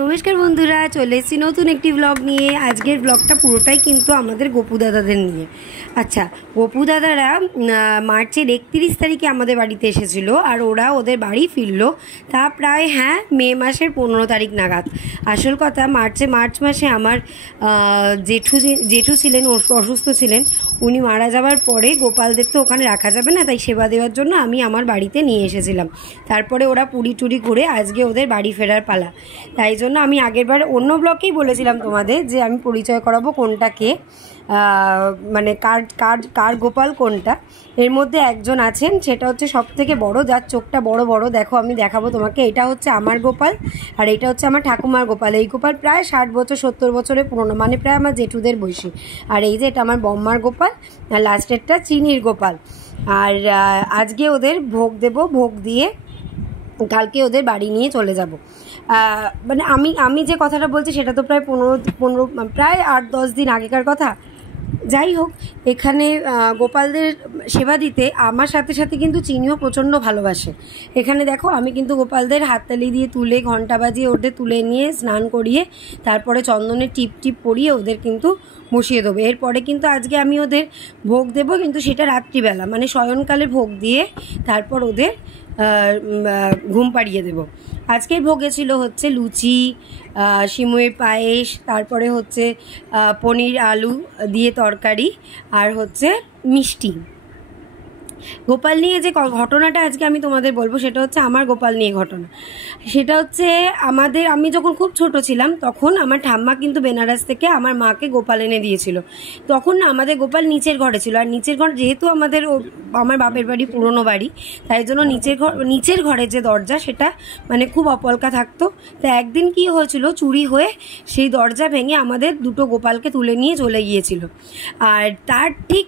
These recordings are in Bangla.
নমস্কার বন্ধুরা, চলে এসেছি নতুন একটি ব্লগ নিয়ে। আজকের ব্লগটা পুরোটাই কিন্তু আমাদের গোপু দাদাদের নিয়ে। আচ্ছা, গোপু দাদারা মার্চের 31 তারিখে আমাদের বাড়িতে এসেছিলো, আর ওরা ওদের বাড়ি ফিরলো তা প্রায় মে মাসের 15 তারিখ নাগাদ। আসল কথা, মার্চ মাসে আমার জেঠু ছিলেন, অসুস্থ ছিলেন। উনি মারা যাওয়ার পরে গোপালদের তো ওখানে রাখা যাবে না, তাই সেবা দেওয়ার জন্য আমি আমার বাড়িতে নিয়ে এসেছিলাম। তারপরে ওরা পুরি টুরি করে আজকে ওদের বাড়ি ফেরার পালা। তাই জন্য আমি আগেরবার অন্য ব্লকেই বলেছিলাম তোমাদের যে আমি পরিচয় করাবো কোনটা কে, মানে কার গোপাল কোনটা। এর মধ্যে একজন আছেন, সেটা হচ্ছে সব থেকে বড়ো, যার চোখটা বড় বড়। দেখো, আমি দেখাবো তোমাকে। এটা হচ্ছে আমার গোপাল, আর এটা হচ্ছে আমার ঠাকুমার গোপাল। এই গোপাল প্রায় 60 বছর 70 বছরের পুরনো, মানে প্রায় আমার জেঠুদের বয়সী। আর এই যে এটা আমার বম্মার গোপাল, আর লাস্টেরটা চিনির গোপাল। আর আজকে ওদের ভোগ দেব, ভোগ দিয়ে কালকে ওদের বাড়ি নিয়ে চলে যাব। মানে আমি যে কথাটা বলছি সেটা তো প্রায় 15 প্রায় 8-10 দিন আগেকার কথা। যাই হোক, এখানে গোপালদের সেবা দিতে আমার সাথে সাথে কিন্তু চিনিও প্রচণ্ড ভালোবাসে। এখানে দেখো, আমি কিন্তু গোপালদের হাততালি দিয়ে তুলে, ঘন্টা বাজিয়ে ওদের তুলে নিয়ে স্নান করিয়ে তারপরে চন্দনের টিপ পরিয়ে ওদের কিন্তু বসিয়ে দেবো। এরপরে কিন্তু আজকে আমি ওদের ভোগ দেবো, কিন্তু সেটা রাত্রিবেলা, মানে শয়নকালে ভোগ দিয়ে তারপর ওদের ঘুম পাড়িয়ে দেব। আজকের ভোগে ছিল হচ্ছে লুচি, সিমুইয়ের পায়েস, তারপরে হচ্ছে পনির আলু দিয়ে তরকারি, আর হচ্ছে মিষ্টি। গোপাল নিয়ে যে ঘটনাটা আজকে আমি তোমাদের বলবো, সেটা হচ্ছে আমার গোপাল নিয়ে ঘটনা। সেটা হচ্ছে আমি যখন খুব ছোট ছিলাম, তখন আমার ঠাম্মা কিন্তু বেনারস থেকে আমার মাকে গোপাল এনে দিয়েছিল। তখন আমাদের গোপাল নিচের ঘরে ছিল, আর নিচের ঘর যেহেতু আমার বাপের বাড়ি পুরনো বাড়ি, তাই জন্য নিচের ঘরের যে দরজা, সেটা মানে খুব অপলকা থাকতো। তা একদিন কি হয়েছিল, চুরি হয়ে সেই দরজা ভেঙে আমাদের দুটো গোপালকে তুলে নিয়ে চলে গিয়েছিল। আর তার ঠিক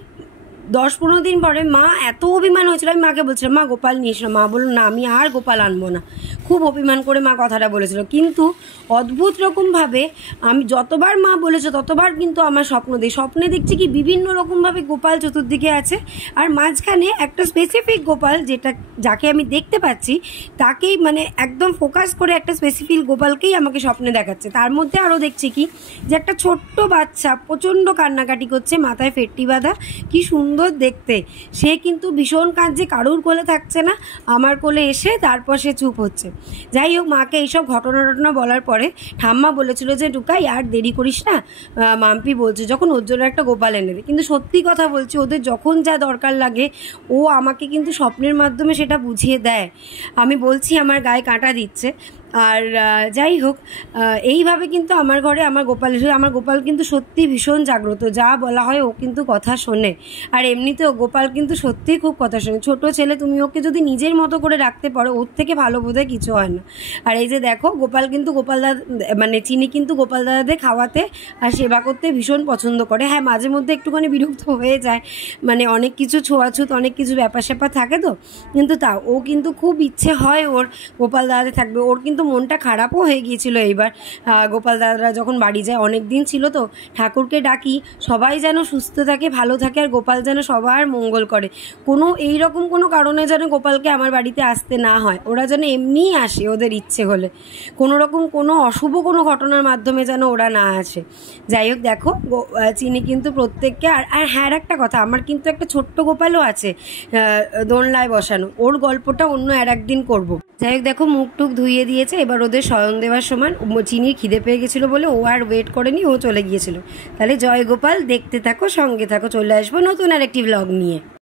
10-15 দিন পরে মা এত অভিমান হয়েছিল, আমি মাকে বলছিলাম, মা গোপাল নিয়ে এসো। মা বলল, না, আমি আর গোপাল আনবো না। খুব অভিমান করে মা কথাটা বলেছিল, কিন্তু অদ্ভুত রকমভাবে আমি যতবার মা বলেছে ততবার কিন্তু আমার স্বপ্নে দেখছি কি বিভিন্ন রকমভাবে গোপাল চতুর্দিকে আছে, আর মাঝখানে একটা স্পেসিফিক গোপাল, যাকে আমি দেখতে পাচ্ছি, তাকেই মানে একদম ফোকাস করে একটা স্পেসিফিক গোপালকেই আমাকে স্বপ্নে দেখাচ্ছে। তার মধ্যে আরও দেখছি কি, যে একটা ছোট্ট বাচ্চা প্রচণ্ড কান্নাকাটি করছে, মাথায় ফেট্টি বাঁধা, কি সুন্দর দেখতে। সে কিন্তু ভীষণ কাঁদছে, কারুর কোলে থাকছে না, আমার কোলে এসে তারপর সে চুপ হচ্ছে। যাই হোক, মাকে এইসব ঘটনা বলার পরে ঠাম্মা বলেছিল যে, টুকাই আর দেরি করিস না, মাম্পি বলছে যখন, ওর জন্য একটা গোপাল এনে দে। কিন্তু সত্যি কথা বলছি, ওদের যখন যা দরকার লাগে ও আমাকে কিন্তু স্বপ্নের মাধ্যমে সেটা বুঝিয়ে দেয়। আমি বলছি, আমার গায়ে কাঁটা দিচ্ছে। আর যাই হোক, এইভাবে কিন্তু আমার ঘরে আমার গোপাল কিন্তু সত্যি ভীষণ জাগ্রত। যা বলা হয় ও কিন্তু কথা শোনে, আর এমনিতেও গোপাল কিন্তু সত্যিই খুব কথা শোনে। ছোট ছেলে, তুমি ওকে যদি নিজের মতো করে রাখতে পারো, ওর থেকে ভালো বোধহয় কিছু হয় না। আর এই যে দেখো, চিনি কিন্তু গোপাল দাদাদের খাওয়াতে আর সেবা করতে ভীষণ পছন্দ করে। মাঝে মধ্যে একটুখানি বিরক্ত হয়ে যায়, মানে অনেক কিছু ছোঁয়াছুত, অনেক কিছু ব্যাপার স্যাপার থাকে তো, কিন্তু তাও ও কিন্তু খুব ইচ্ছে হয় ওর গোপাল দাদাতে থাকবে। ওর কিন্তু মনটা খারাপও হয়ে গিয়েছিল এইবার, গোপাল দাদারা যখন বাড়ি যায়। অনেক দিন ছিল তো, ঠাকুরকে ডাকি সবাই যেন সুস্থ থাকে, ভালো থাকে, আর গোপাল যেন সবার মঙ্গল করে। এইরকম কোনো কারণে যেন গোপালকে আমার বাড়িতে আসতে না হয়, ওরা যেন এমনিই আসে ওদের ইচ্ছে হলে, কোনো অশুভ কোনো ঘটনার মাধ্যমে যেন ওরা না আসে। যাই হোক, দেখো চিনি কিন্তু প্রত্যেককে, আর আর একটা কথা, আমার কিন্তু একটা ছোট্ট গোপালও আছে দোলনায় বসানো। ওর গল্পটা অন্য একদিন করব। যাই হোক, দেখো মুখ টুক ধুইয়ে দিয়েছে। এবার ওদের শয়ন দেওয়ার সময় চিনির খিদে পেয়ে গেছিলো বলে ও আর ওয়েট করেনি, ও চলে গিয়েছিল। তাহলে জয় গোপাল, দেখতে থাকো, সঙ্গে থাকো, চলে আসবো নতুন আরেকটি ব্লগ নিয়ে।